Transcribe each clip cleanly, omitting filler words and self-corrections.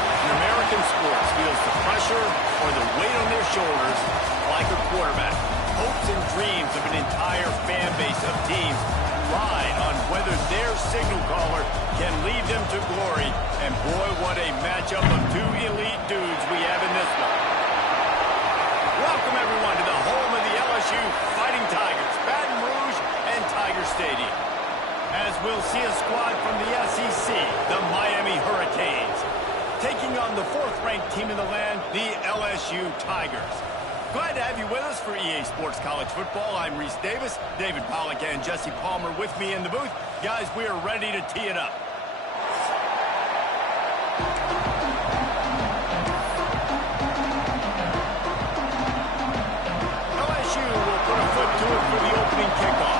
In American sports, feels the pressure or the weight on their shoulders like a quarterback. Hopes and dreams of an entire fan base of teams ride on whether their signal caller can lead them to glory. And boy, what a matchup of two elite dudes we have in this one. Welcome, everyone, to the home of the LSU Fighting Tigers, Baton Rouge and Tiger Stadium. As we'll see a squad from the SEC, the Miami Hurricanes, taking on the fourth-ranked team in the land, the LSU Tigers. Glad to have you with us for EA Sports College Football. I'm Reese Davis, David Pollack and Jesse Palmer with me in the booth. Guys, we are ready to tee it up. LSU will put a foot to it for the opening kickoff.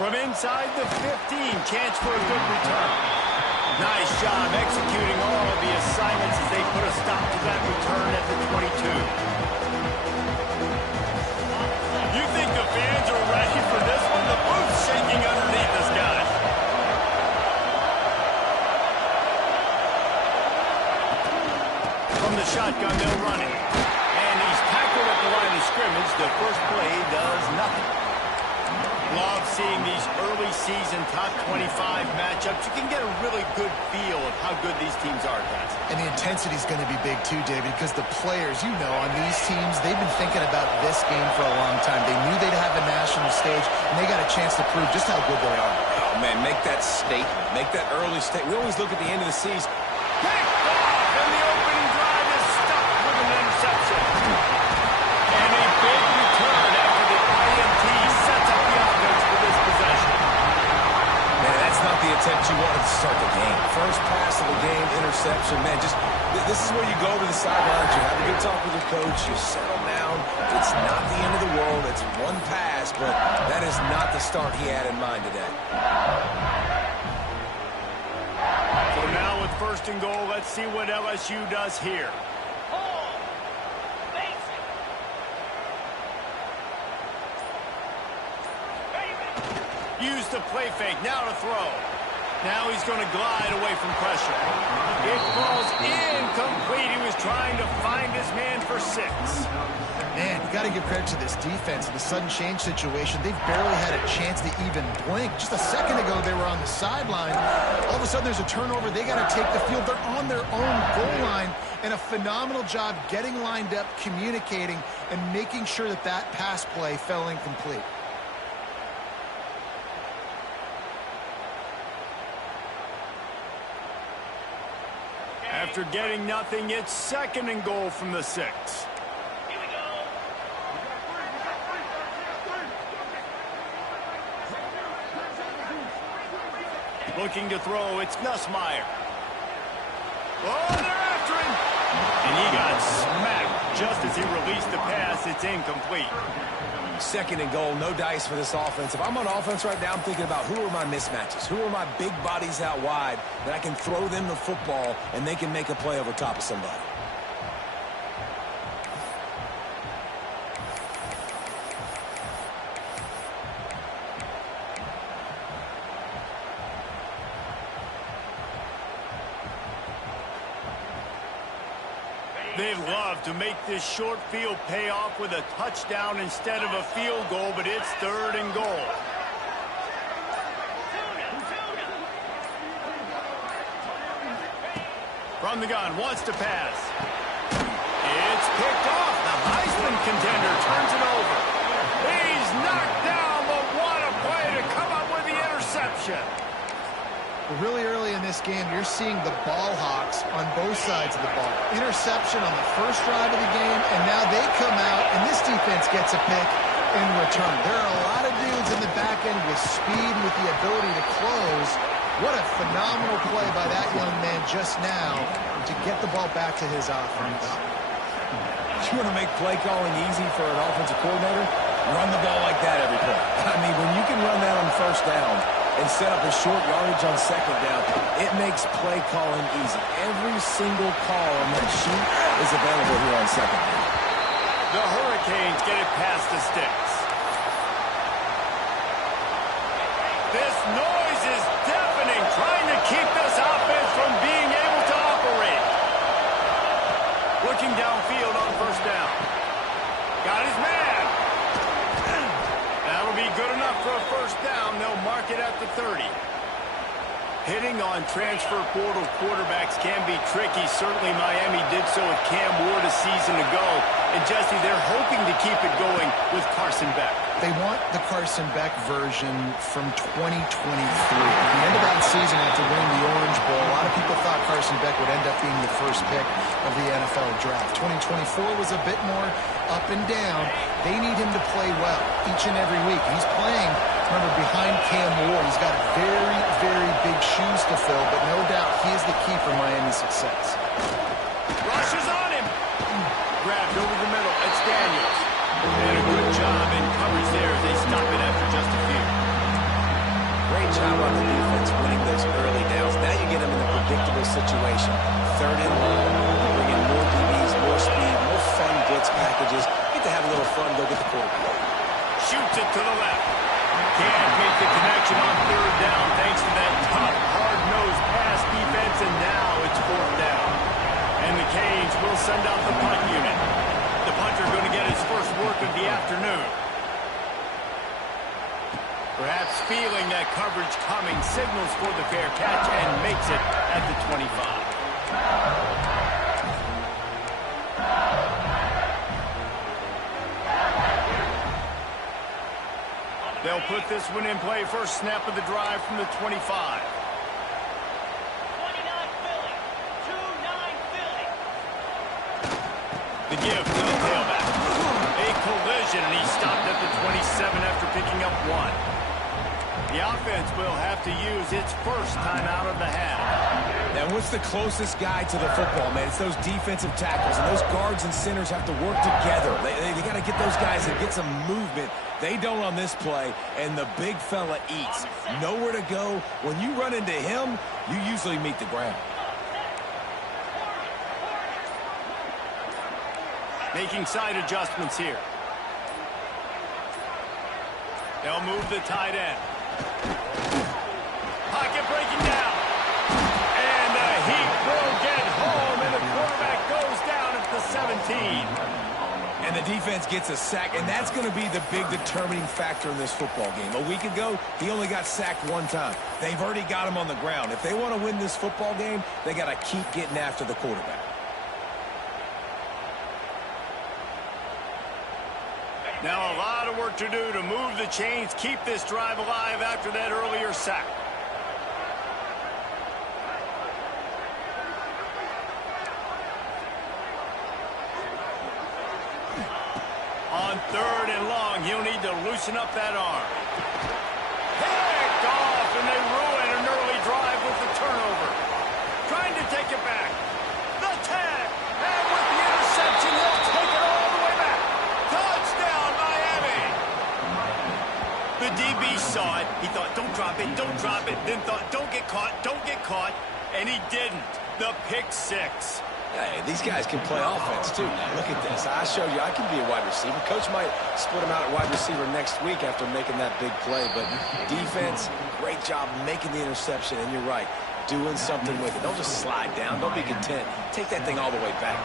From inside the 15, chance for a good return. Nice job executing all of the assignments as they put a stop to that return at the 22. You think the fans are ready for this one? The booth's shaking underneath us, guys. From the shotgun, they'll run it. And he's tackled at the line of scrimmage. The first play does nothing. Love seeing these early season top 25 matchups. You can get a really good feel of how good these teams are, guys. And the intensity is going to be big too, David, because the players, you know, on these teams, they've been thinking about this game for a long time. They knew they'd have a national stage, and they got a chance to prove just how good they are. Oh, man, make that statement. Make that early statement. We always look at the end of the season. Picked off, and the opening drive is stopped with an interception. And a big return after the INT sets up the offense for this possession. Man, that's not the attempt you wanted to start the game. First pass of the game, interception. Man, just this is where you go to the sidelines. You have a good talk with your coach. You settle down. It's not the end of the world. It's one pass, but that is not the start he had in mind today. So now with first and goal, let's see what LSU does here. Use the play fake, now to throw. Now he's going to glide away from pressure. It falls incomplete. He was trying to find his man for 6. Man, you got to give credit to this defense in the sudden change situation. They've barely had a chance to even blink. Just a second ago, they were on the sideline. All of a sudden, there's a turnover. They got to take the field. They're on their own goal line. And a phenomenal job getting lined up, communicating, and making sure that that pass play fell incomplete. After getting nothing, it's second and goal from the 6. Looking to throw, it's Nussmeier. Oh, they're after him! And he got smacked just as he released the pass. It's incomplete. Second and goal, no dice for this offense. If I'm on offense right now, I'm thinking about who are my mismatches? Who are my big bodies out wide that I can throw them the football and they can make a play over top of somebody? They'd love to make this short field pay off with a touchdown instead of a field goal, but it's third and goal. From the gun, wants to pass. It's picked off. The Heisman contender turns it over. He's knocked down, but what a play to come up with the interception. Really early in this game, you're seeing the ball hawks on both sides of the ball. Interception on the first drive of the game, and now they come out, and this defense gets a pick in return. There are a lot of dudes in the back end with speed, with the ability to close. What a phenomenal play by that young man just now to get the ball back to his offense. You want to make play calling easy for an offensive coordinator? Run the ball like that every play. I mean, when you can run that on first down and set up a short yardage on second down, it makes play calling easy. Every single call on that sheet is available here on second down. The Hurricanes get it past the sticks. This noise is deafening, trying to keep this offense from being able to operate. Looking downfield on first down. Got his man. That'll be good enough for a first down. They'll mark it at the 30. Hitting on transfer portal quarterbacks can be tricky. Certainly Miami did so with Cam Ward a season ago. And Jesse, they're hoping to keep it going with Carson Beck. They want the Carson Beck version from 2023. At the end of that season, after winning the Orange Bowl, a lot of people thought Carson Beck would end up being the first pick of the NFL draft. 2024 was a bit more up and down. They need him to play well each and every week. He's playing, remember, behind Cam Ward. He's got very, very big shoes to fill, but no doubt he is the key for Miami's success. Rush is on him. Grabbed over the middle. It's Daniels. And a good job in coverage there as they stop it after just a few. Great job on the defense winning those early downs. Now you get them in a predictable situation. Third and long, you bring in more DBs, more speed, more fun blitz packages. Get to have a little fun, go get the quarterback. Shoots it to the left. Can't make the connection on third down thanks to that tough, hard-nosed pass defense, and now it's fourth down. And the Canes will send out the punt unit. The punter going to get his first work of the afternoon. Perhaps feeling that coverage coming, signals for the fair catch and makes it at the 25. They'll put this one in play. First snap of the drive from the 25. The give to the tailback. A collision, and he stopped at the 27 after picking up one. The offense will have to use its first time out of the half. Now, what's the closest guy to the football, man? It's those defensive tackles, and those guards and centers have to work together. They got to get those guys and get some movement. They don't on this play, and the big fella eats. Nowhere to go. When you run into him, you usually meet the ground. Making side adjustments here. They'll move the tight end. Pocket breaking down. And the Heat will get home, and the quarterback goes down at the 17. And the defense gets a sack, and that's going to be the big determining factor in this football game. A week ago, he only got sacked one time. They've already got him on the ground. If they want to win this football game, they got to keep getting after the quarterback. Now a lot of work to do to move the chains, keep this drive alive after that earlier sack. On third and long, he'll need to loosen up that arm. Picked off, and they ruin an early drive with the turnover. Trying to take it back. The tag, and with the interception, he'll take it all the way back. Touchdown, Miami. The DB saw it. He thought, don't drop it, then thought, don't get caught, and he didn't. The pick six. Hey, these guys can play offense, too. Now, look at this. I showed you I can be a wide receiver. Coach might split him out at wide receiver next week after making that big play. But defense, great job making the interception. And you're right, doing something with it. Don't just slide down. Don't be content. Take that thing all the way back.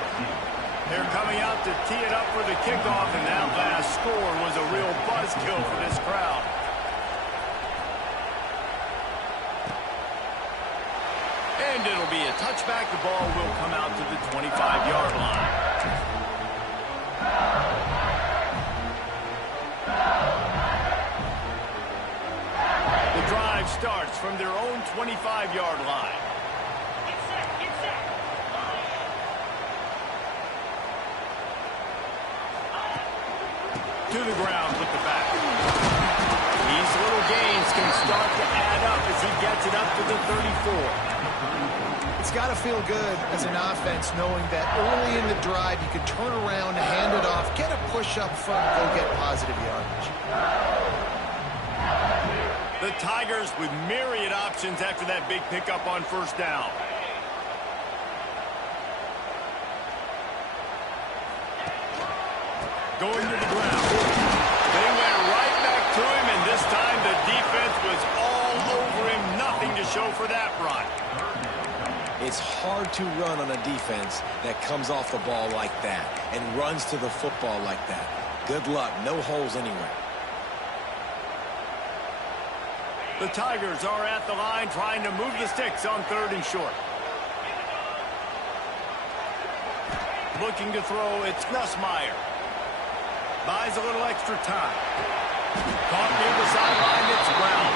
They're coming out to tee it up for the kickoff, and that last score was a real buzzkill for this crowd. And it'll be a touchback. The ball will come out to the 25-yard line. The drive starts from their own 25-yard line. To the ground with the back. These little gains can start to add up as he gets it up to the 34. It's got to feel good as an offense knowing that early in the drive you can turn around, hand it off, get a push up front, go get positive yardage. The Tigers with myriad options after that big pickup on first down. Going to the ground. They went right back to him, and this time the defense was all hard to run on a defense that comes off the ball like that and runs to the football like that. Good luck. No holes anywhere. The Tigers are at the line trying to move the sticks on 3rd and short. Looking to throw, it's Nussmeier. Buys a little extra time. Caught near the sideline, it's Brown.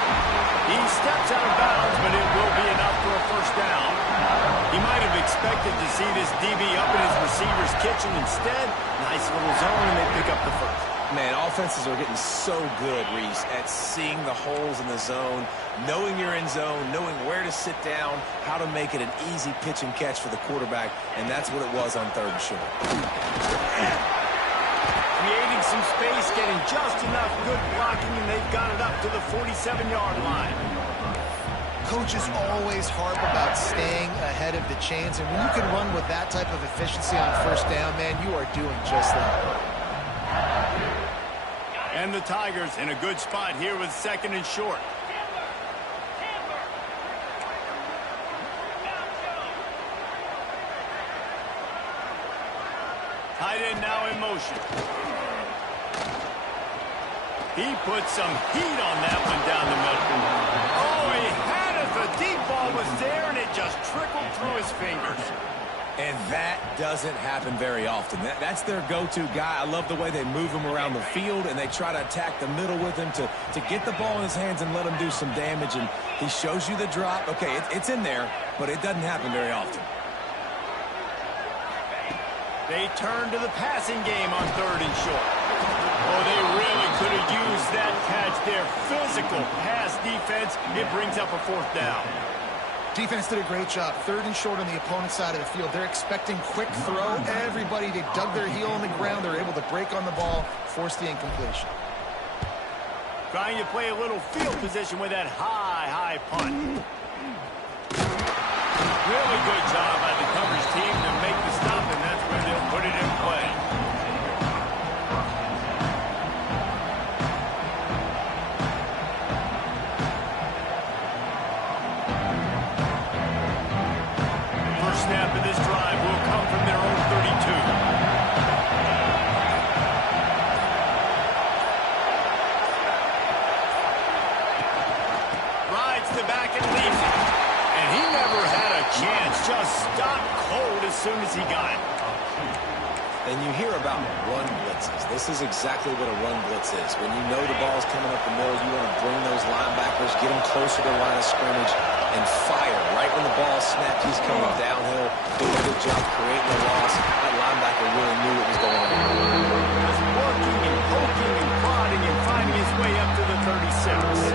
He steps out of bounds, but it will be enough for a first down. He might have expected to see this DB up in his receiver's kitchen. Instead, nice little zone, and they pick up the first. Man, offenses are getting so good, Reese, at seeing the holes in the zone, knowing you're in zone, knowing where to sit down, how to make it an easy pitch and catch for the quarterback, and that's what it was on 3rd and short. Creating some space, getting just enough good blocking, and they've got it up to the 47-yard line. Coaches always harp about staying ahead of the chains, and when you can run with that type of efficiency on 1st down, man, you are doing just that. And the Tigers in a good spot here with 2nd and short. Tight end now in motion. He put some heat on that one down the middle. Oh, he had it. The deep ball was there, and it just trickled through his fingers. And that doesn't happen very often. That's their go-to guy. I love the way they move him around the field, and they try to attack the middle with him to get the ball in his hands and let him do some damage. And he shows you the drop. Okay, it's in there, but it doesn't happen very often. They turn to the passing game on 3rd and short. Oh, they really could have used that catch there. Physical pass defense. It brings up a 4th down. Defense did a great job. 3rd and short on the opponent's side of the field. They're expecting quick throw. Everybody, they dug their heel on the ground. They're able to break on the ball, force the incompletion. Trying to play a little field position with that high punt. Really good job by the coverage team to make the stop, and that's where they'll put it in play. Snap of this drive will come from their own 32. Rides the back and leaves it. And he never had a chance. Just stopped cold as soon as he got it. And you hear about run blitzes. This is exactly what a run blitz is. When you know the ball's coming up the middle, you want to bring those linebackers, get them closer to the line of scrimmage, and fire. Right when the ball snapped, he's coming downhill, doing a good job creating a loss. That linebacker really knew what was going on. Just working and poking and prodding and finding his way up to the 36.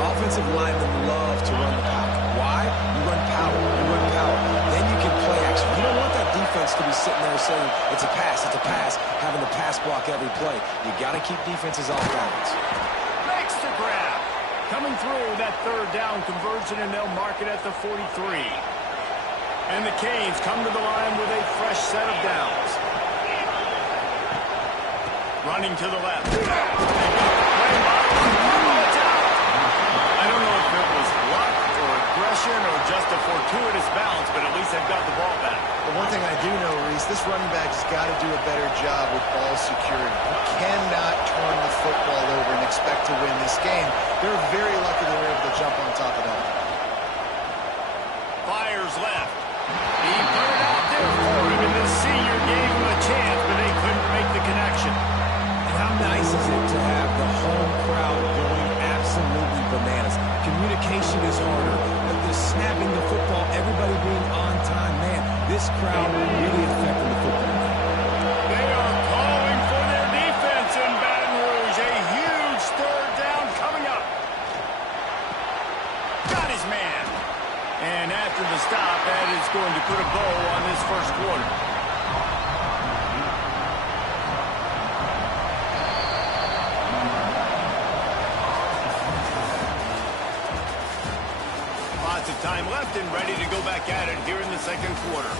Offensive linemen love to run the power. Why? You run power. You run power. Then you can play action. You don't want that defense to be sitting there saying, it's a pass, having to pass block every play. You got to keep defenses off balance. Makes the grab. Coming through that 3rd down conversion, and they'll mark it at the 43. And the Canes come to the line with a fresh set of downs. Running to the left. They got the play by. It's out. I don't know if it was luck or aggression or just a fortuitous bounce, but at least they've got the ball back. The one thing I do know, Reese, this running back has got to do a better job with ball security. You cannot turn the football over and expect to win this game. They're very lucky they were able to jump on top of that. Fires left. He put it out there for him, and the senior gave him a chance, but they couldn't make the connection. And how nice is it to have the home crowd going absolutely bananas? Communication is harder, but the snapping the football, everybody being on time, man, this crowd really affected the football game. They are calling for their defense in Baton Rouge. A huge 3rd down coming up. Got his man. And after the stop, that is going to put a bow on this 1st quarter. Lots of time left and ready to go back at it here in the 2nd quarter.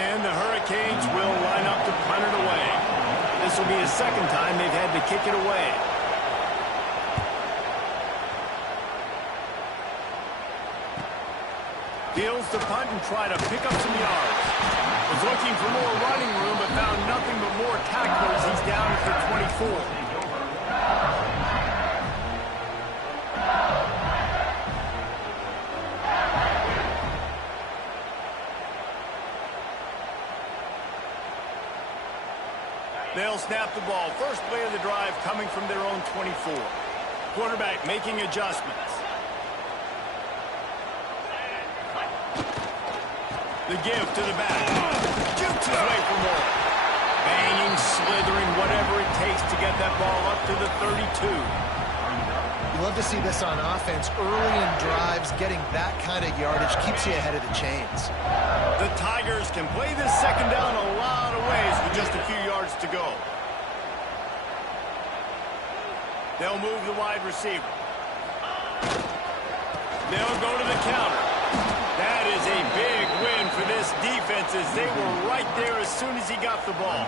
And the Hurricanes will line up to punt it away. This will be the second time they've had to kick it away. Deals the punt and try to pick up some yards. Was looking for more running room, but found nothing but more tacklers. He's down at the 24. They'll snap the ball. First play of the drive coming from their own 24. Quarterback making adjustments. The give to the back. Jukes his way for more. Banging, slithering, whatever it takes to get that ball up to the 32. You love to see this on offense. Early in drives, getting that kind of yardage keeps you ahead of the chains. The Tigers can play this second down a lot of ways with just a few yards to go. They'll move the wide receiver. They'll go to the counter. That is a big win for this defense as they were right there as soon as he got the ball.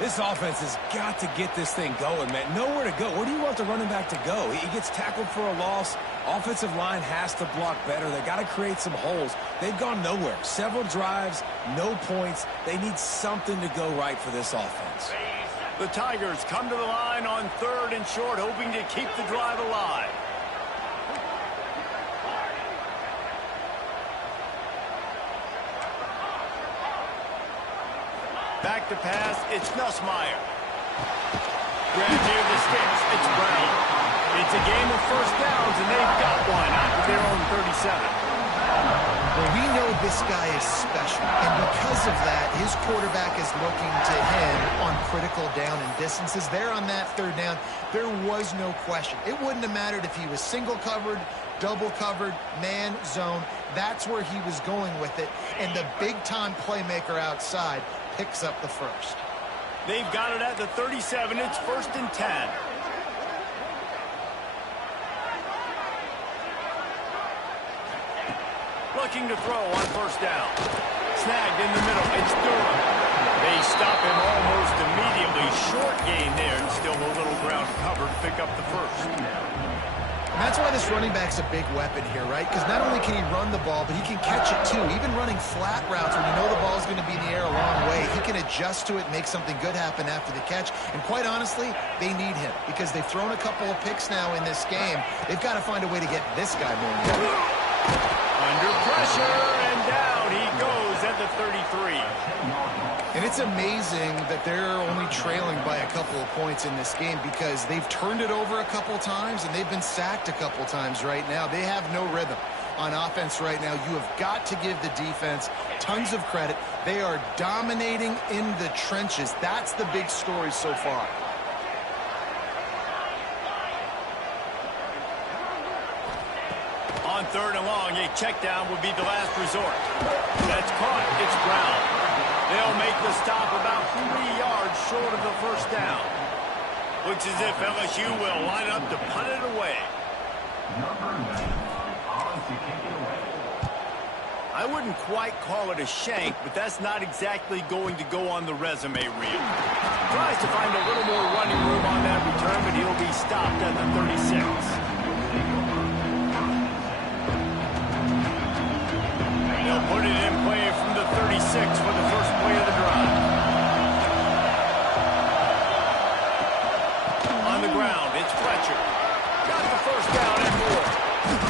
This offense has got to get this thing going, man. Nowhere to go. Where do you want the running back to go? He gets tackled for a loss. Offensive line has to block better. They got to create some holes. They've gone nowhere. Several drives, no points. They need something to go right for this offense. The Tigers come to the line on 3rd and short, hoping to keep the drive alive. Back to pass, it's Nussmeier. Grab near the sticks, it's Brown. It's a game of first downs, and they've got one out of their own 37. Well, we know this guy is special, and because of that, his quarterback is looking to him on critical down and distances. There on that 3rd down, there was no question. It wouldn't have mattered if he was single covered, double covered, man, zone. That's where he was going with it, and the big-time playmaker outside picks up the first. They've got it at the 37. It's 1st and 10. Looking to throw on 1st down. Snagged in the middle. It's Durham. They stop him almost immediately. Short gain there, and still a little ground cover to pick up the first. And that's why this running back's a big weapon here, right? Because not only can he run the ball, but he can catch it too. Even running flat routes when you know the ball's going to be in the air a long way, he can adjust to it and make something good happen after the catch. And quite honestly, they need him because they've thrown a couple of picks now in this game. They've got to find a way to get this guy more involved. Under pressure, and down he goes at the 33. And it's amazing that they're only trailing by a couple of points in this game because they've turned it over a couple times and they've been sacked a couple times right now. They have no rhythm on offense right now. You have got to give the defense tons of credit. They are dominating in the trenches. That's the big story so far. On 3rd and long, a check down would be the last resort. That's caught. It's Brown. They'll make the stop about 3 yards short of the 1st down. Looks as if LSU will line up to punt it away. I wouldn't quite call it a shank, but that's not exactly going to go on the resume reel. Tries to find a little more running room on that return, but he'll be stopped at the 36. They'll put it in play from the 36 for the first play of the drive. On the ground, it's Fletcher. Got the 1st down and more.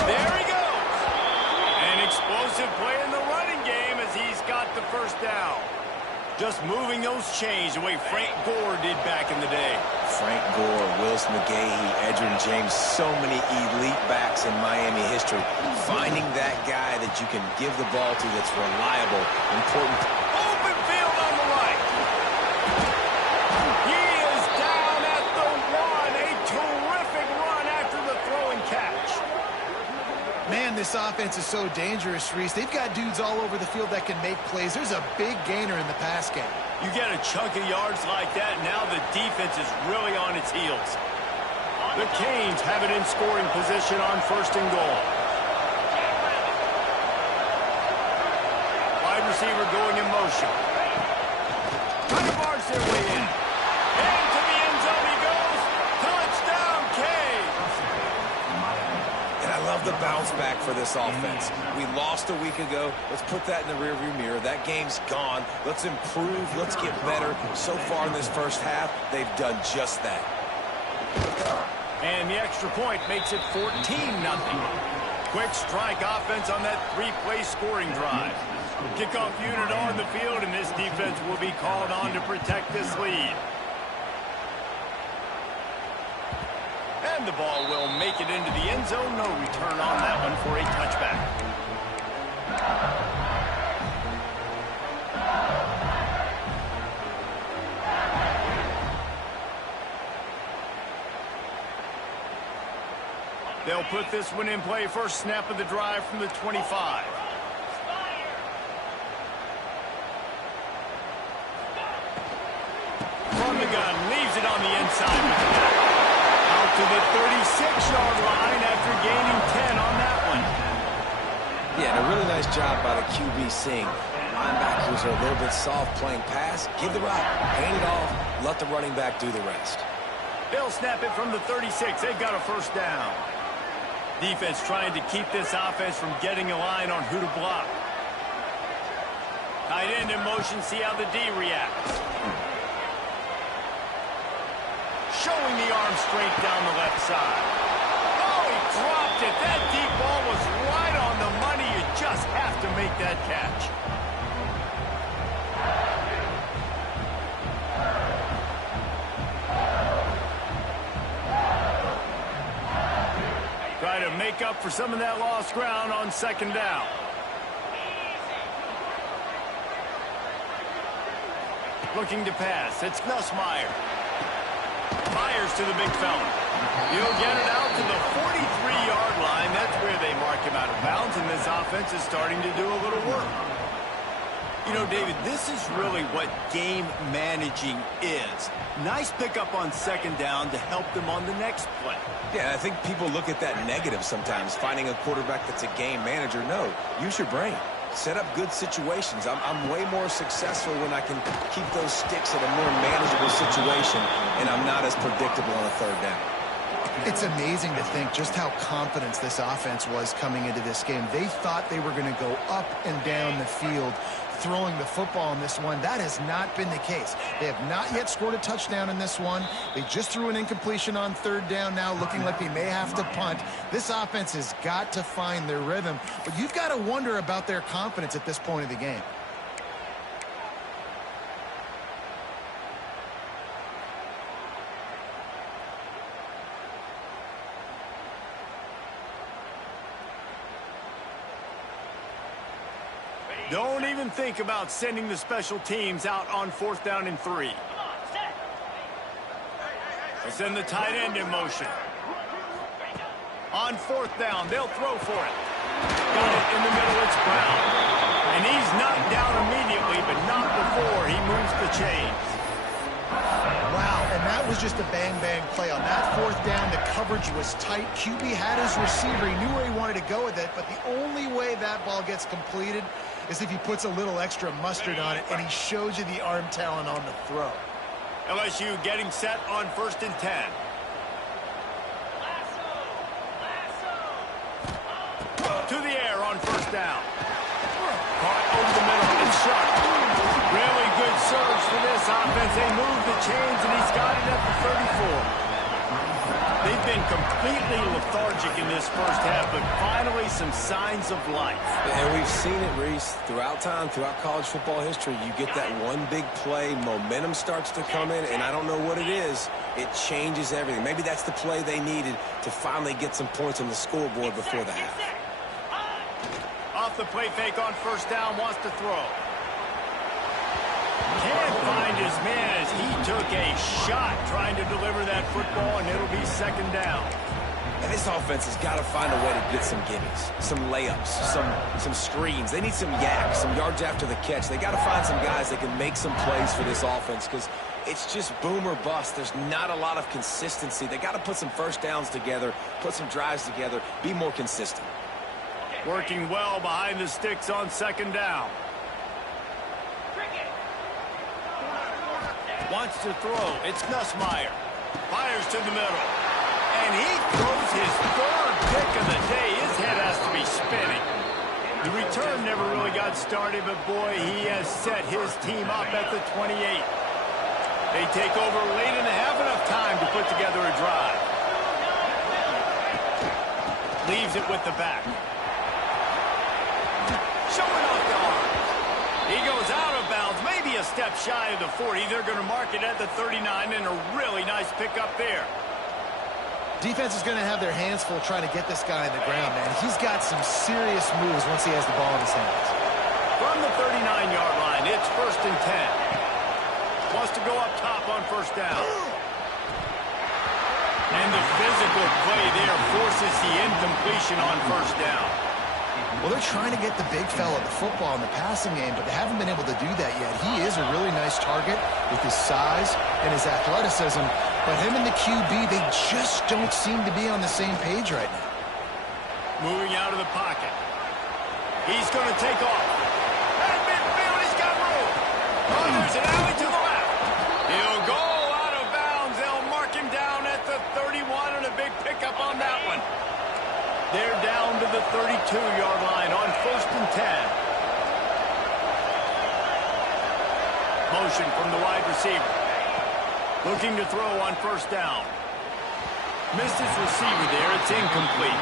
There he goes. An explosive play in the running game as he's got the 1st down. Just moving those chains the way Frank Gore did back in the day. Frank Gore, Willis McGahee, Edgerrin James, so many elite backs in Miami history. Finding that guy that you can give the ball to that's reliable, important. Open field on the right. He is down at the 1. A terrific run after the throw and catch. Man, this offense is so dangerous, Reese. They've got dudes all over the field that can make plays. There's a big gainer in the pass game. You get a chunk of yards like that, now the defense is really on its heels. The Canes have it in scoring position on 1st and goal. Wide receiver going in motion. Trying to barge their way in. And to the end zone he goes. Touchdown, Cade. And I love the bounce back for this offense. We lost a week ago. Let's put that in the rearview mirror. That game's gone. Let's improve. Let's get better. So far in this first half, they've done just that. And the extra point makes it 14-0. Quick strike offense on that three-play scoring drive. Kickoff unit on the field, and this defense will be called on to protect this lead. And the ball will make it into the end zone. No return on that one for a touchback. They'll put this one in play. First snap of the drive from the 25. From the gun, leaves it on the inside with that. Out to the 36-yard line after gaining 10 on that one. Yeah, and a really nice job by the QB seeing linebackers are a little bit soft playing pass. Give the route, hand it off, let the running back do the rest. They'll snap it from the 36. They've got a first down. Defense trying to keep this offense from getting a line on who to block. Tight end in motion, see how the D reacts. Showing the arm strength down the left side. Oh, he dropped it. That deep ball was right on the money. You just have to make that catch. Try to make up for some of that lost ground on second down. Looking to pass. It's Nussmeier. Fires to the big fella. He'll get it out to the 43-yard line. That's where they mark him out of bounds, and this offense is starting to do a little work. You know, David, this is really what game managing is. Nice pickup on second down to help them on the next play. Yeah, I think people look at that negative sometimes, finding a quarterback that's a game manager. No, use your brain. Set up good situations. I'm way more successful when I can keep those sticks at a more manageable situation, and I'm not as predictable on a third down. It's amazing to think just how confident this offense was coming into this game. They thought they were going to go up and down the field throwing the football in this one. That has not been the case. They have not yet scored a touchdown in this one. They just threw an incompletion on third down now, looking like they may have to punt. This offense has got to find their rhythm, but you've got to wonder about their confidence at this point of the game. Don't even think about sending the special teams out on 4th down and 3. They send the tight end in motion. On 4th down, they'll throw for it. Got it in the middle, it's Brown. And he's knocked down immediately, but not before he moves the chains. Wow, and that was just a bang-bang play. On that 4th down, the coverage was tight. QB had his receiver. He knew where he wanted to go with it, but the only way that ball gets completed is if he puts a little extra mustard on it, and he shows you the arm talent on the throw. LSU getting set on 1st and 10. To the air on 1st down. Caught over the middle. It's shot. Really good surge for this offense. They move the chains, and he's got it at the 34. They've been completely lethargic in this first half, but finally some signs of life. And we've seen it, Reese, throughout time, throughout college football history. You get that one big play, momentum starts to come in, and I don't know what it is. It changes everything. Maybe that's the play they needed to finally get some points on the scoreboard before the half. Off the play fake on 1st down, wants to throw. Can't find his man as he took a shot trying to deliver that football, and it'll be 2nd down. And this offense has got to find a way to get some gimmies, some layups, some screens. They need some yaks, some yards after the catch. They got to find some guys that can make some plays for this offense because it's just boom or bust. There's not a lot of consistency. They got to put some first downs together, put some drives together, be more consistent. Working well behind the sticks on 2nd down. Wants to throw. It's Nussmeier. Fires to the middle. And he throws his third pick of the day. His head has to be spinning. The return never really got started, but boy, he has set his team up at the 28. They take over late and have enough time to put together a drive. Leaves it with the back. Showing off the arm. He goes out of bounds, maybe a step shy of the 40. They're going to mark it at the 39, and a really nice pickup there. Defense is going to have their hands full trying to get this guy on the ground, man. He's got some serious moves once he has the ball in his hands. From the 39-yard line, it's 1st and 10. Wants to go up top on 1st down. And the physical play there forces the incompletion on 1st down. Well, they're trying to get the big fella the football in the passing game, but they haven't been able to do that yet. He is a really nice target with his size and his athleticism, but him and the QB, they just don't seem to be on the same page right now. Moving out of the pocket. He's going to take off. At midfield, he's got room. Oh, there's an alley to the left. He'll go out of bounds. They'll mark him down at the 31, and a big pickup on that one. They're down to the 32-yard line on 1st and 10. Motion from the wide receiver. Looking to throw on 1st down. Missed his receiver there. It's incomplete.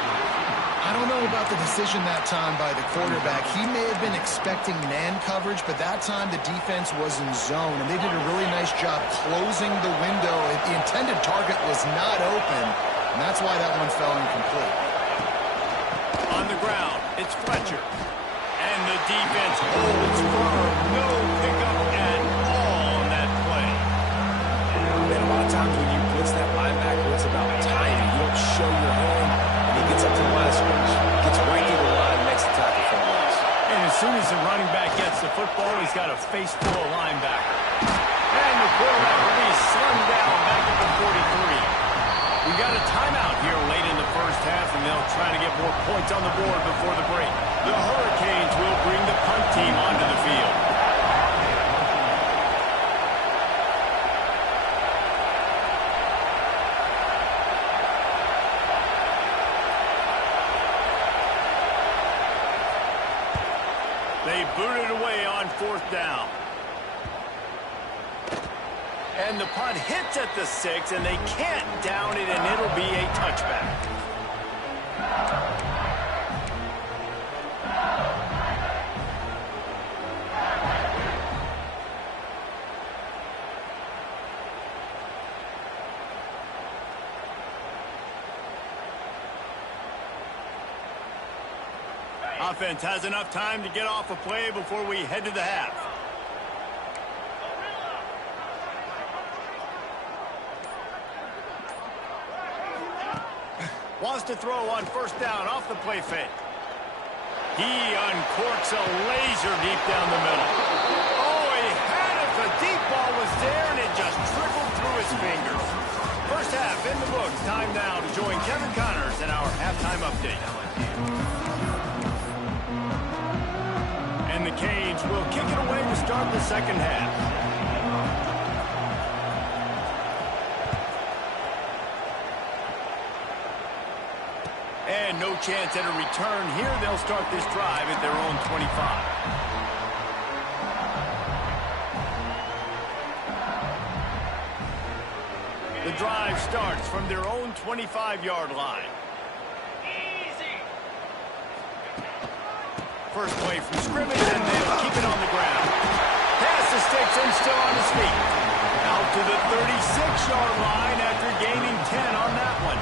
I don't know about the decision that time by the quarterback. He may have been expecting man coverage, but that time the defense was in zone, and they did a really nice job closing the window. The intended target was not open, and that's why that one fell incomplete. On the ground, it's Fletcher. And the defense holds firm. No pickup at all on that play. And a lot of times when you blitz that linebacker, it's about timing. You don't show your hand, and he gets up to the line of scrimmage, gets right to the line, makes the tackle for a loss. And as soon as the running back gets the football, he's got a face full of linebacker. And the quarterback will be slammed down back at the 43. We got a timeout here late in the 1st half, and they'll try to get more points on the board before the break. The Hurricanes will bring the punt team onto the field. They boot it away on 4th down. And the punt hits at the 6, and they can't down it, and it'll be a touchback. Offense has enough time to get off a play before we head to the half. Wants to throw on 1st down off the play fake. He uncorks a laser deep down the middle. Oh, he had it. The deep ball was there, and it just trickled through his fingers. 1st half in the books. Time now to join Kevin Connors in our halftime update. And the Canes will kick it away to start the 2nd half. And no chance at a return here. They'll start this drive at their own 25. The drive starts from their own 25-yard line. First play from scrimmage, and they'll keep it on the ground. Pass the sticks and still on his feet. Out to the 36-yard line after gaining 10 on that one.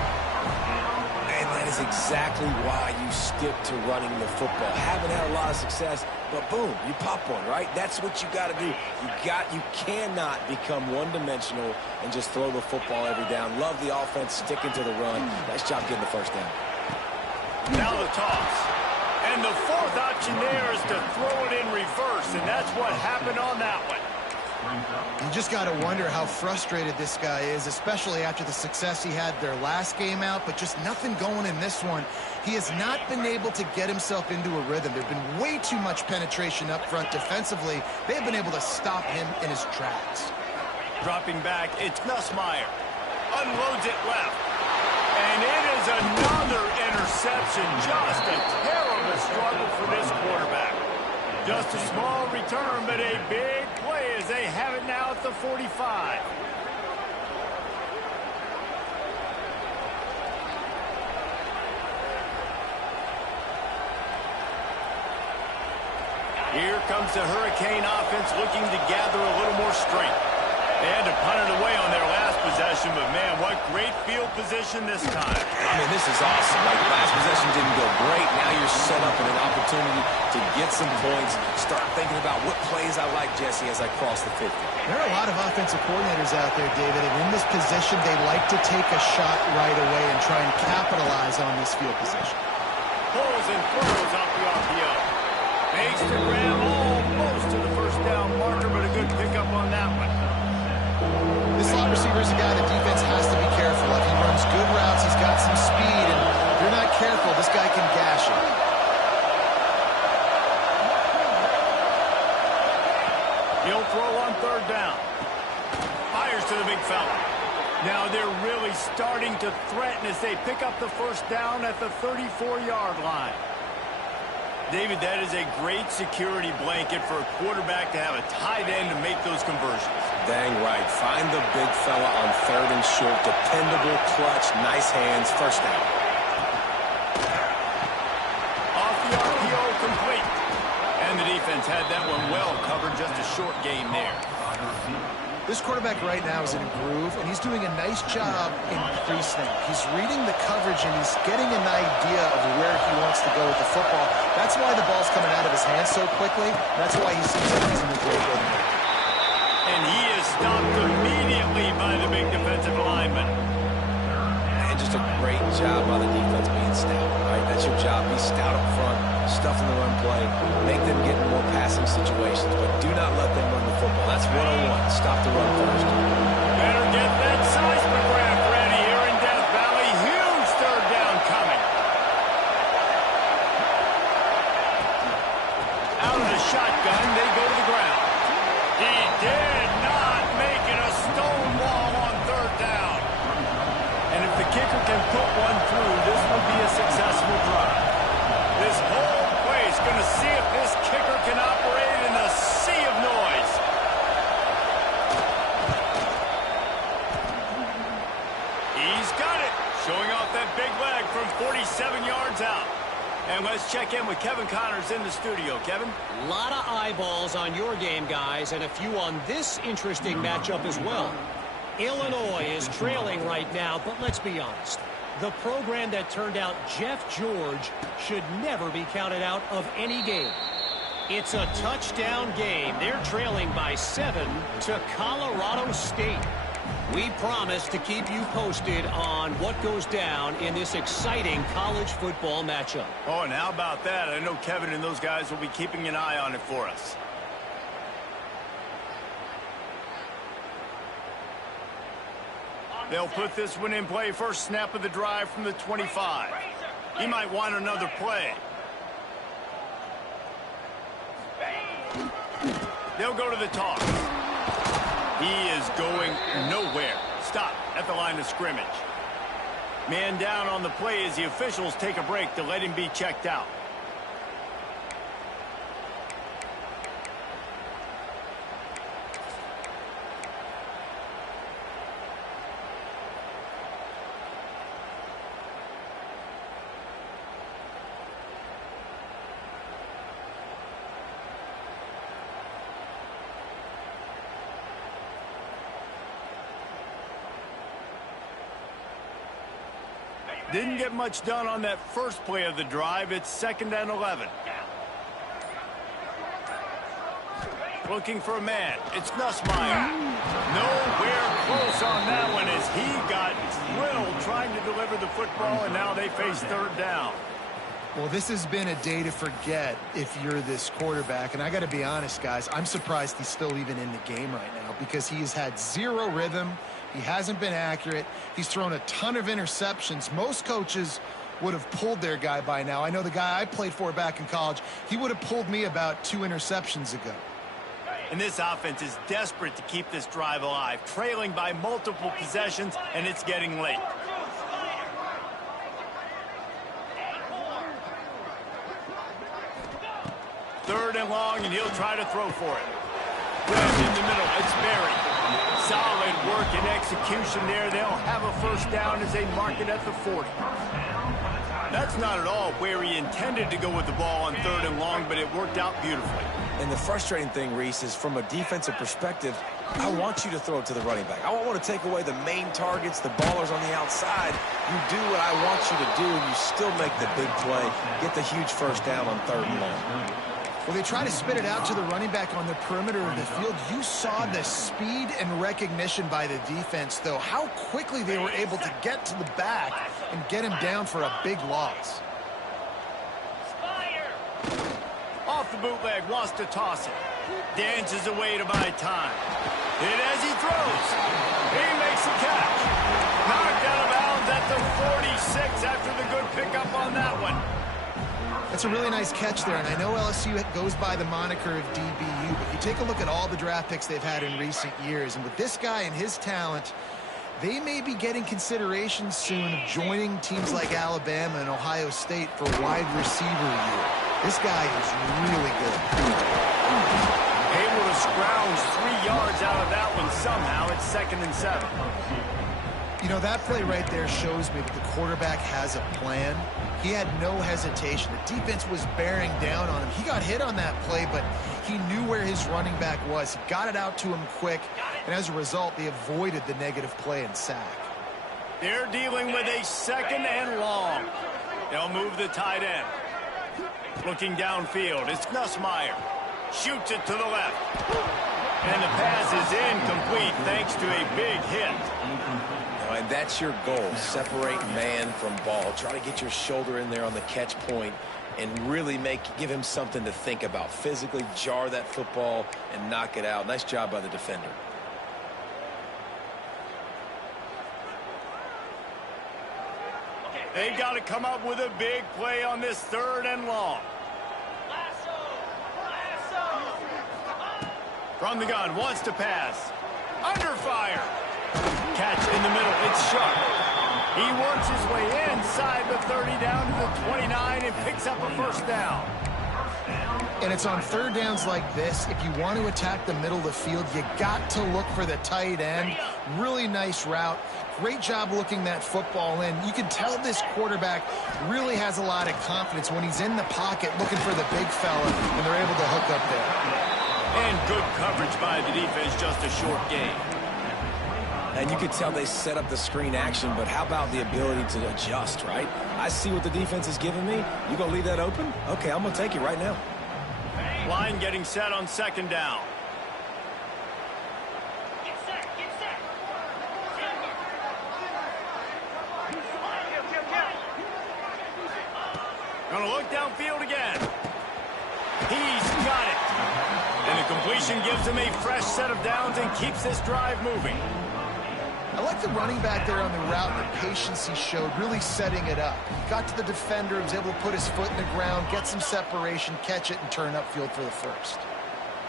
That is exactly why you stick to running the football. Haven't had a lot of success, but boom, you pop one, right? That's what you got to do. You cannot become one-dimensional and just throw the football every down. Love the offense sticking to the run. Nice job getting the 1st down. Now the toss. And the 4th option there is to throw it in reverse, and that's what happened on that one. You just got to wonder how frustrated this guy is, especially after the success he had their last game out, but just nothing going in this one. He has not been able to get himself into a rhythm. There's been way too much penetration up front defensively. They've been able to stop him in his tracks. Dropping back, it's Nussmeier. Unloads it left. And it is another interception. Just a terrible struggle for this quarterback. Just a small return, but a big play as they have it now at the 45. Here comes the Hurricane offense looking to gather a little more strength. They had to punt it away on their last possession, but man, what great field position this time. I mean, this is awesome. Like, last possession didn't go great. Now you're set up with an opportunity to get some points. Start thinking about what plays I like, Jesse, as I cross the 50. There are a lot of offensive coordinators out there, David, and in this position, they like to take a shot right away and try and capitalize on this field position. Pulls and throws off the RPO. Makes the grab almost to the first down marker, but a good pickup on that one. This slot receiver is a guy the defense has to be careful of. He runs good routes, he's got some speed, and if you're not careful, this guy can gash it. He'll throw on third down. Fires to the big fella. Now they're really starting to threaten as they pick up the first down at the 34-yard line. David, that is a great security blanket for a quarterback to have a tight end to make those conversions. Dang right. Find the big fella on third and short. Dependable, clutch, nice hands, first down. Off the RPO, complete. And the defense had that one well covered, just a short gain there. This quarterback right now is in a groove, and he's doing a nice job in pre-snap. He's reading the coverage, and he's getting an idea of where he wants to go with the football. That's why the ball's coming out of his hands so quickly. That's why he seems like he's in a great way. And he is stopped immediately by the big defensive lineman. And just a great job by the defense being stout. Right? That's your job. Be stout up front, stuff in the run play, make them get in more passing situations, but do not let them run the football. That's 101. Stop the run first. Better get that seismograph ready here in Death Valley. Huge third down coming. Out of the shotgun, they go to the ground. He did not make it a stone wall on third down. And if the kicker can put one through, this will be a successful drive. This whole place going to see if this kicker can operate in a sea of noise. He's got it. Showing off that big leg from 47 yards out. And let's check in with Kevin Connors in the studio. Kevin? A lot of eyeballs on your game, guys, and a few on this interesting matchup as well. Illinois is trailing right now, but let's be honest. The program that turned out Jeff George should never be counted out of any game. It's a touchdown game. They're trailing by 7 to Colorado State. We promise to keep you posted on what goes down in this exciting college football matchup. Oh, and how about that? I know Kevin and those guys will be keeping an eye on it for us. They'll put this one in play. First snap of the drive from the 25. He might want another play. They'll go to the toss. He is going nowhere. Stop at the line of scrimmage. Man down on the play as the officials take a break to let him be checked out. Didn't get much done on that first play of the drive. It's 2nd and 11. Looking for a man. It's Nussmeier. Nowhere close on that one as he got drilled trying to deliver the football, and now they face third down. Well, this has been a day to forget if you're this quarterback. And I got to be honest, guys, I'm surprised he's still even in the game right now because he has had zero rhythm. He hasn't been accurate. He's thrown a ton of interceptions. Most coaches would have pulled their guy by now. I know the guy I played for back in college, he would have pulled me about 2 interceptions ago. And this offense is desperate to keep this drive alive, trailing by multiple possessions, and it's getting late. Third and long, and he'll try to throw for it. Webb in the middle, it's buried. Solid work and execution there. They'll have a first down as they mark it at the 40. That's not at all where he intended to go with the ball on third and long, but it worked out beautifully. And the frustrating thing, Reese, is from a defensive perspective, I want you to throw it to the running back. I don't want to take away the main targets, the ballers on the outside. You do what I want you to do, and you still make the big play, get the huge first down on third and long. Well, they try to spit it out to the running back on the perimeter of the field. You saw the speed and recognition by the defense, though. How quickly they were able to get to the back and get him down for a big loss. Off the bootleg, wants to toss it. Dances away to buy time. And as he throws, he makes the catch. Knocked out of bounds at the 46 after the good pickup on that one. That's a really nice catch there, and I know LSU goes by the moniker of DBU, but you take a look at all the draft picks they've had in recent years, and with this guy and his talent, they may be getting consideration soon of joining teams like Alabama and Ohio State for wide receiver year. This guy is really good. Able to scrounge 3 yards out of that one somehow. It's 2nd and 7. You know, that play right there shows me that the quarterback has a plan. He had no hesitation. The defense was bearing down on him. He got hit on that play, but he knew where his running back was. He got it out to him quick, and as a result, they avoided the negative play and sack. They're dealing with a 2nd and long. They'll move the tight end. Looking downfield, it's Nussmeier. Shoots it to the left. And the pass is incomplete thanks to a big hit. And that's your goal, separate man from ball. Try to get your shoulder in there on the catch point and really give him something to think about. Physically jar that football and knock it out. Nice job by the defender. They've got to come up with a big play on this 3rd and long. From the gun, wants to pass. Under fire. Catch in the middle, it's sharp. He works his way inside the 30 down to the 29 and picks up a first down. And it's on third downs like this. If you want to attack the middle of the field, you got to look for the tight end. Really nice route. Great job looking that football in. You can tell this quarterback really has a lot of confidence when he's in the pocket looking for the big fella, and they're able to hook up there. And good coverage by the defense, just a short gain. And you could tell they set up the screen action, but how about the ability to adjust, right? I see what the defense is giving me. You going to leave that open? Okay, I'm going to take it right now. Line getting set on 2nd down. Going to look downfield again. He's got it. And the completion gives him a fresh set of downs and keeps this drive moving. I like the running back there on the route and the patience he showed, really setting it up. He got to the defender, was able to put his foot in the ground, get some separation, catch it, and turn upfield for the first.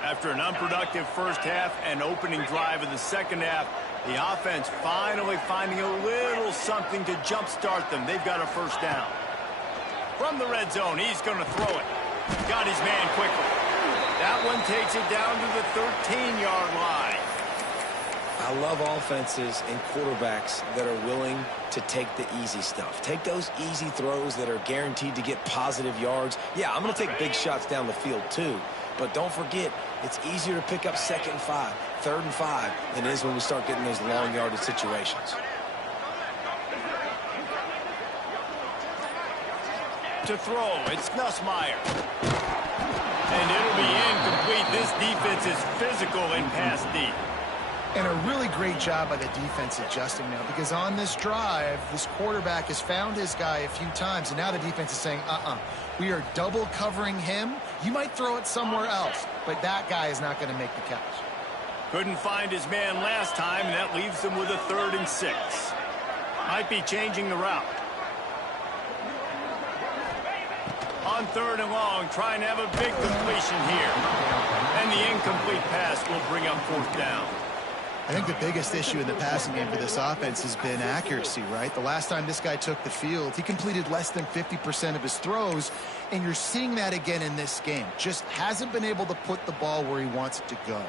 After an unproductive first half and opening drive of the second half, the offense finally finding a little something to jumpstart them. They've got a first down. From the red zone, he's going to throw it. Got his man quickly. That one takes it down to the 13-yard line. I love offenses and quarterbacks that are willing to take the easy stuff. Take those easy throws that are guaranteed to get positive yards. Yeah, I'm going to take big shots down the field too. But don't forget, it's easier to pick up 2nd and 5, 3rd and 5 than it is when we start getting those long yardage situations. To throw, it's Nussmeier. And it'll be incomplete. This defense is physical in pass deep. And a really great job by the defense adjusting now, because on this drive, this quarterback has found his guy a few times, and now the defense is saying, we are double covering him. You might throw it somewhere else, but that guy is not going to make the catch. Couldn't find his man last time, and that leaves him with a 3rd and 6. Might be changing the route. On 3rd and long, trying to have a big completion here. And the incomplete pass will bring up 4th down. I think the biggest issue in the passing game for this offense has been accuracy, right? The last time this guy took the field, he completed less than 50% of his throws, and you're seeing that again in this game. Just hasn't been able to put the ball where he wants it to go.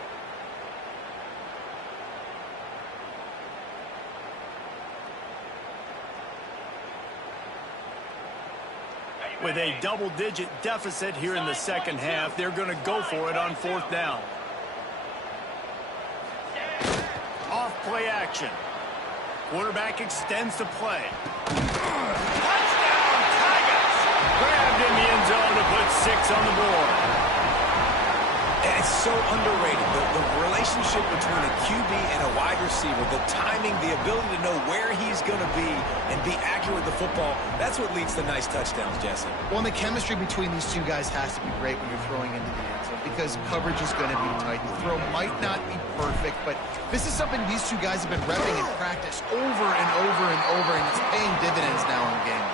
With a double-digit deficit here in the second half, they're going to go for it on 4th down. Off play action. Quarterback extends the play. Touchdown, Tigers! Grabbed in the end zone to put 6 on the board. And it's so underrated. The relationship between a QB and a wide receiver, the timing, the ability to know where he's going to be and be accurate with the football, that's what leads to nice touchdowns, Jesse. Well, and the chemistry between these two guys has to be great when you're throwing into the end zone because coverage is going to be tight. The throw might not be perfect, but this is something these two guys have been repping in practice over and over and over, and it's paying dividends now in game.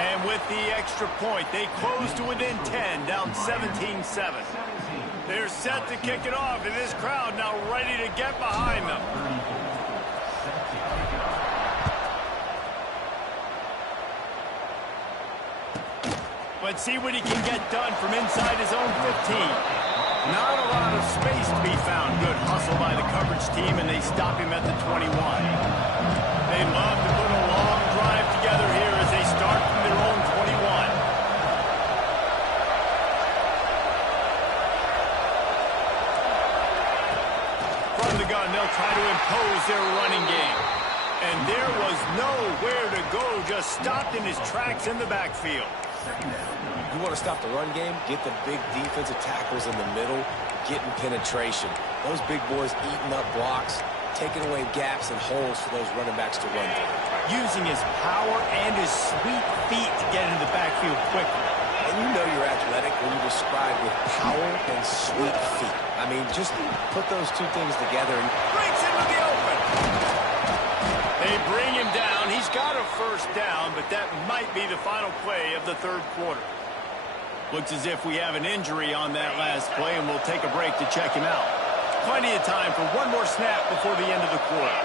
And with the extra point, they close to within 10, down 17-7. They're set to kick it off, and this crowd now ready to get behind them. Let's see what he can get done from inside his own 15. Not a lot of space to be found. Good hustle by the coverage team, and they stop him at the 21. They love to put a long drive together here as they start from their own 21. From the gun, they'll try to impose their running game. And there was nowhere to go, just stopped in his tracks in the backfield. You want to stop the run game? Get the big defensive tackles in the middle, getting penetration. Those big boys eating up blocks, taking away gaps and holes for those running backs to run through. Using his power and his sweet feet to get into the backfield quickly. And you know you're athletic when you describe with power and sweet feet. I mean, just put those two things together and breaks into the open. They bring him down. He's got a 1st down, but that might be the final play of the 3rd quarter. Looks as if we have an injury on that last play, and we'll take a break to check him out. Plenty of time for one more snap before the end of the quarter.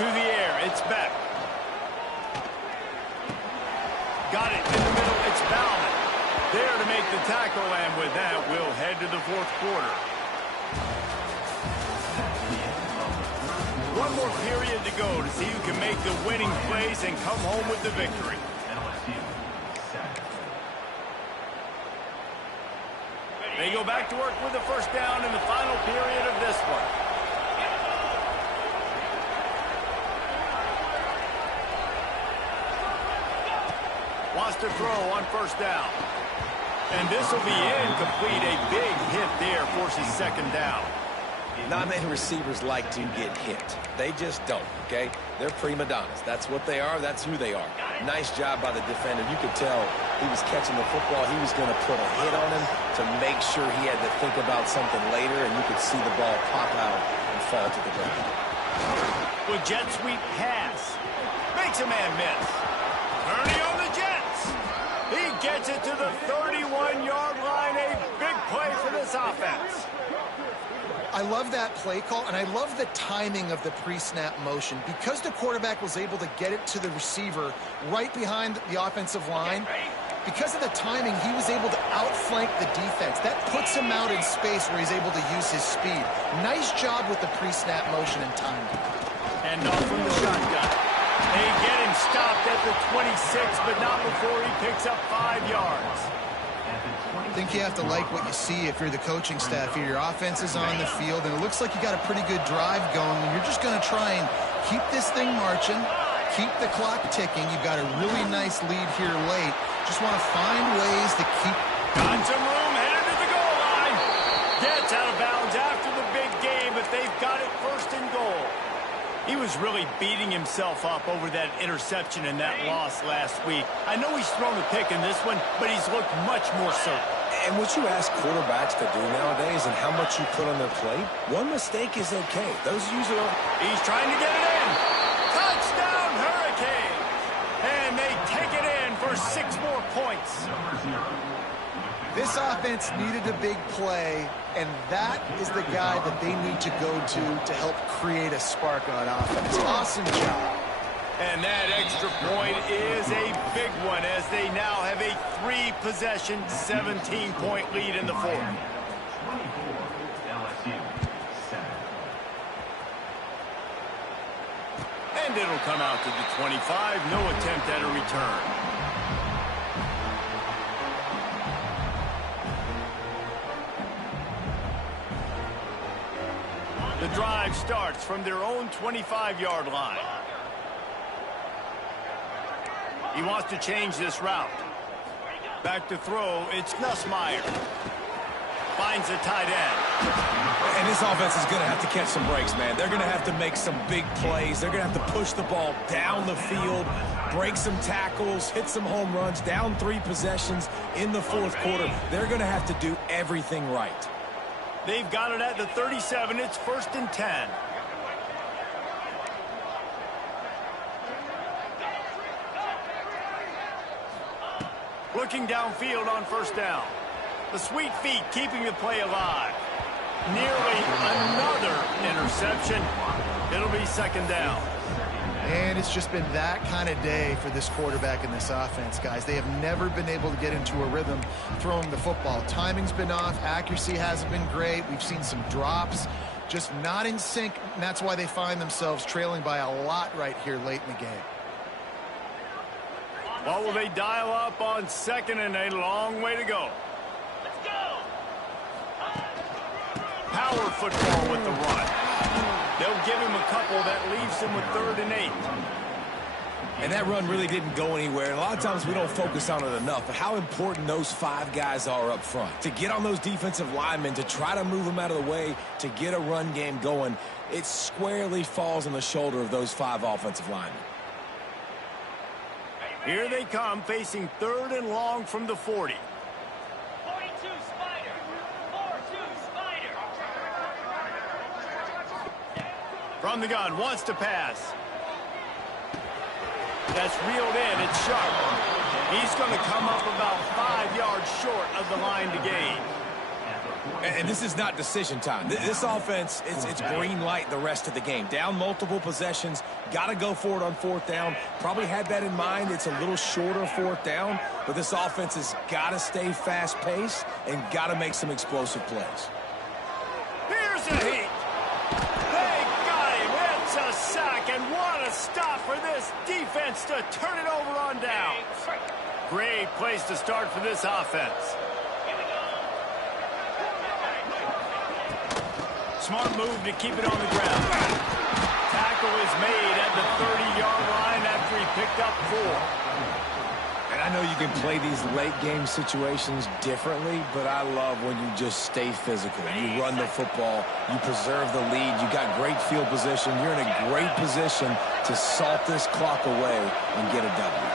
To the air, it's Beck. Got it in the middle, it's Bauman. There to make the tackle, and with that, we'll head to the 4th quarter. One more period to go to see who can make the winning plays and come home with the victory. They go back to work with the 1st down in the final period of this one. Wants to throw on 1st down. And this will be incomplete. A big hit there forces 2nd down. not many receivers like to get hit. They just don't, okay? They're prima donnas. That's what they are. That's who they are. Nice job by the defender. You could tell he was catching the football. He was going to put a hit on him to make sure he had to think about something later, and you could see the ball pop out and fall to the ground. With jet sweep pass. Makes a man miss. Ernie on the Jets. He gets it to the 31-yard line. A big play for this offense. I love that play call, and I love the timing of the pre-snap motion. Because the quarterback was able to get it to the receiver right behind the offensive line, because of the timing, he was able to outflank the defense. That puts him out in space where he's able to use his speed. Nice job with the pre-snap motion and timing. And off from the shotgun. They get him stopped at the 26, but not before he picks up 5 yards. I think you have to like what you see if you're the coaching staff here. Your offense is on the field, and it looks like you got a pretty good drive going, and you're just going to try and keep this thing marching, keep the clock ticking. You've got a really nice lead here late. Just want to find ways to keep... Got some room, headed to the goal line. Gets out of bounds after the big game, but they've got it first and goal. He was really beating himself up over that interception and that loss last week. I know he's thrown a pick in this one, but he's looked much more certain. And what you ask quarterbacks to do nowadays and how much you put on their plate, one mistake is okay. Those usually are... He's trying to get it in. Touchdown, Hurricanes. And they take it in for for 6 more points. This offense needed a big play, and that is the guy that they need to go to help create a spark on offense. Awesome job. And that extra point is a big one as they now have a 3-possession, 17-point lead in the fourth. And it'll come out to the 25. No attempt at a return. The drive starts from their own 25-yard line. He wants to change this route. Back to throw, it's Nussmeier. Finds a tight end. And this offense is going to have to catch some breaks, man. They're going to have to make some big plays. They're going to have to push the ball down the field, break some tackles, hit some home runs, down 3 possessions in the fourth quarter. They're going to have to do everything right. They've got it at the 37. It's 1st and 10. Looking downfield on 1st down. The sweet feet keeping the play alive. Nearly another interception. It'll be 2nd down. And it's just been that kind of day for this quarterback and this offense, guys. They have never been able to get into a rhythm throwing the football. Timing's been off. Accuracy hasn't been great. We've seen some drops. Just not in sync, and that's why they find themselves trailing by a lot right here late in the game. Well, will they dial up on 2nd and a long way to go? Let's go! Power football with the run. They'll give him a couple that leaves him with 3rd and 8. And that run really didn't go anywhere. And a lot of times we don't focus on it enough, but how important those 5 guys are up front. To get on those defensive linemen, to try to move them out of the way, to get a run game going, it squarely falls on the shoulder of those 5 offensive linemen. Here they come, facing 3rd and long from the 40. 42 Spider. 4-2 Spider. From the gun, wants to pass. That's reeled in, it's sharp. He's going to come up about 5 yards short of the line to gain. And this is not decision time. This offense, it's green light the rest of the game. Down multiple possessions, got to go for it on 4th down. Probably had that in mind. It's a little shorter 4th down, but this offense has got to stay fast-paced and got to make some explosive plays. Here's a heat. They got him. It's a sack, and what a stop for this defense to turn it over on down. Great place to start for this offense. Smart move to keep it on the ground. Tackle is made at the 30-yard line after he picked up 4. And I know you can play these late-game situations differently, but I love when you just stay physical. You run the football, you preserve the lead, you got great field position. You're in a great position to salt this clock away and get a W.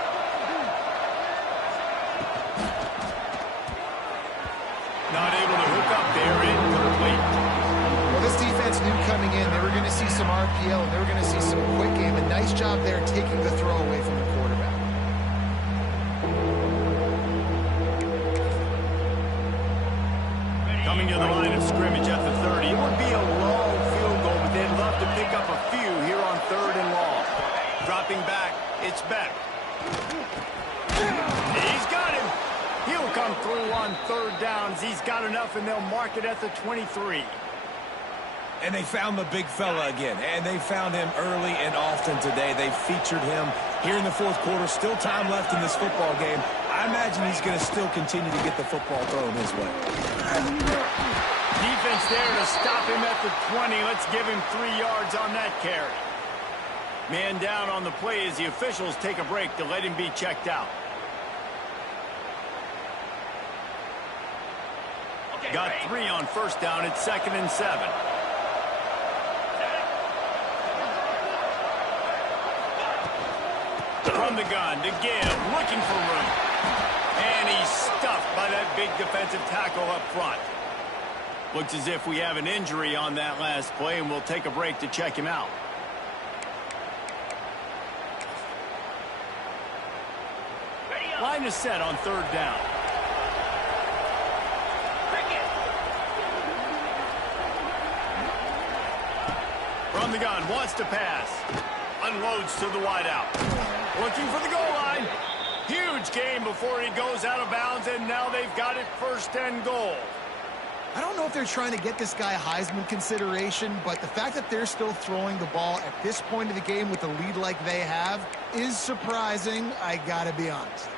Not able to hook up there, incomplete. This defense knew coming in they were going to see some RPO and they were going to see some quick game. A nice job there taking the throw away from the quarterback. Coming to the line of scrimmage at the 30. It would be a long field goal, but they'd love to pick up a few here on 3rd and long. Dropping back, it's Beck. He's got him. He'll come through on 3rd downs. He's got enough, and they'll mark it at the 23. And they found the big fella again, and they found him early and often today. They featured him here in the 4th quarter. Still time left in this football game. I imagine he's going to still continue to get the football thrown his way. Defense there to stop him at the 20. Let's give him 3 yards on that carry. Man down on the play as the officials take a break to let him be checked out. Got 3 on 1st down. It's 2nd and 7. From the gun to give, looking for room. And he's stuffed by that big defensive tackle up front. Looks as if we have an injury on that last play, and we'll take a break to check him out. Ready Line is set on third down. Cricket. From the gun, wants to pass. Unloads to the wideout. Looking for the goal line. Huge gain before he goes out of bounds, and now they've got it first and goal. I don't know if they're trying to get this guy Heisman consideration, but the fact that they're still throwing the ball at this point of the game with a lead like they have is surprising, I gotta be honest.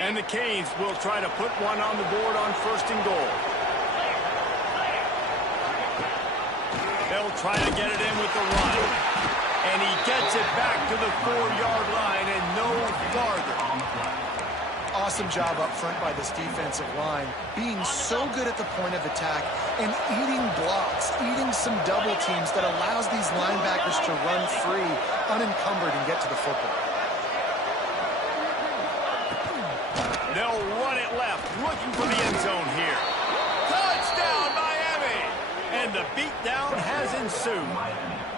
And the Canes will try to put one on the board on first and goal. They'll try to get it in with the run. And he gets it back to the 4-yard line and no farther. Awesome job up front by this defensive line, being so good at the point of attack and eating blocks, eating some double teams that allows these linebackers to run free, unencumbered, and get to the football. They'll run it left, looking for the end zone here. Touchdown, Miami! And the beatdown has ensued.